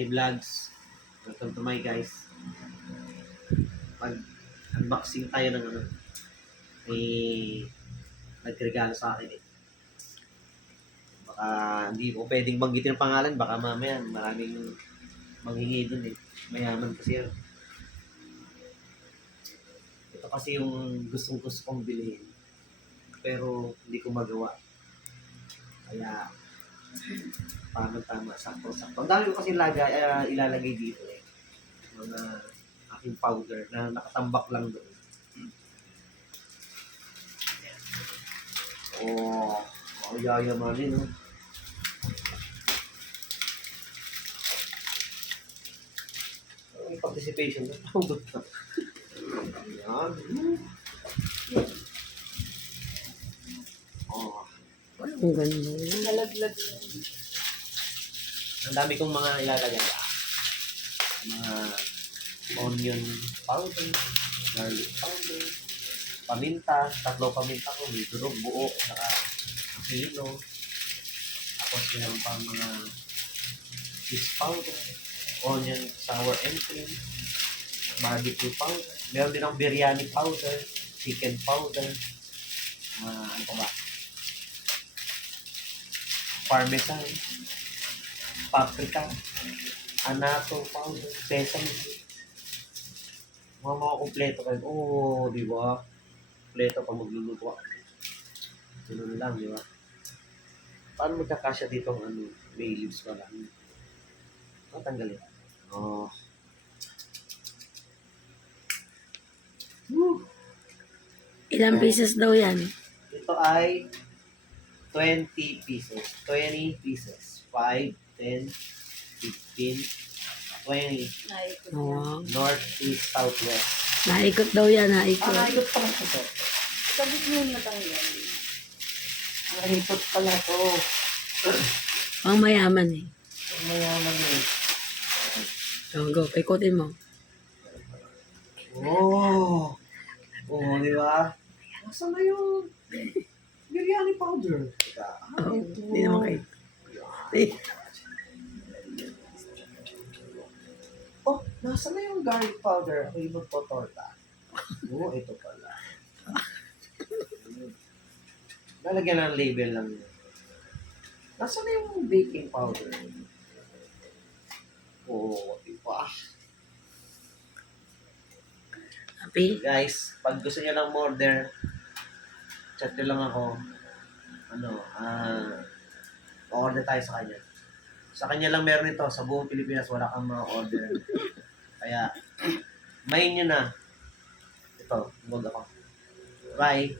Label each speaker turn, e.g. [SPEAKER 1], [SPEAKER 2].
[SPEAKER 1] Hi vlogs. Welcome to my guys. Pag unboxing tayo ng ano, may nagregalo sa akin eh. Baka hindi ko pwedeng banggitin ang pangalan, baka mamaya maraming manghingi dun eh. Mayaman kasi yan. Ito kasi yung gustong gusto kong bilhin. Pero hindi ko magawa. Kaya paano tama, sakto-sakto. Ang dami ko kasi lagay, ah, ilalagay dito eh. Mga aking powder na nakatambak lang doon. Oh, oh yayamanin, no? May participation na. Pagod na. Yan. Oh,
[SPEAKER 2] Ang ganda.
[SPEAKER 3] Nalaglag yun.
[SPEAKER 1] ang dami kong mga ilalagay. Mga onion powder, garlic powder, paminta, tatlo paminta ko, may durog, buo, saka kilo. Tapos meron pa mga fish powder, onion sour and cream, barbecue powder. Meron din ang biryani powder, chicken powder, ah, ano pa ba? Parmesan, paprika, anato powder, sesame. Mga mga kompleto kayo. Oo, oh, di ba? Kompleto pa magluluto ka. Ganun lang, di ba? Paano magkakasya dito ang ano, may leaves pa lang? Matanggalin. Oh. Woo!
[SPEAKER 2] Ilang pieces daw yan?
[SPEAKER 1] Ito ay 20 pieces. 20 pieces. 5, 10, 15, 20.
[SPEAKER 3] Naikot
[SPEAKER 2] Oo.
[SPEAKER 3] yan.
[SPEAKER 1] North, East, South, West.
[SPEAKER 2] Naikot daw yan,
[SPEAKER 1] Ah,
[SPEAKER 2] naikot.
[SPEAKER 1] naikot pala ito.
[SPEAKER 3] Sabit mo yung natanggal.
[SPEAKER 1] Naikot pala ito.
[SPEAKER 2] Pang mayaman eh.
[SPEAKER 1] Ang mayaman eh.
[SPEAKER 2] So, go, paikotin mo.
[SPEAKER 1] Oh! Oo, di ba? Nasaan na yung biryani powder?
[SPEAKER 2] Oh. Hindi naman kayo.
[SPEAKER 1] Oh, nasa na yung garlic powder? Ako yung magtotorta. Oo, ito pala. Lalagyan ng label lang yun. Nasa na yung baking powder? Oo, di ba?
[SPEAKER 2] Happy?
[SPEAKER 1] Guys, pag gusto niyo ng order, chat nyo lang ako. Ano, ah, order tayo sa kanya. Sa kanya lang meron ito. Sa buong Pilipinas, wala kang mga order. Kaya, main nyo na. Ito, huwag ako. Bye.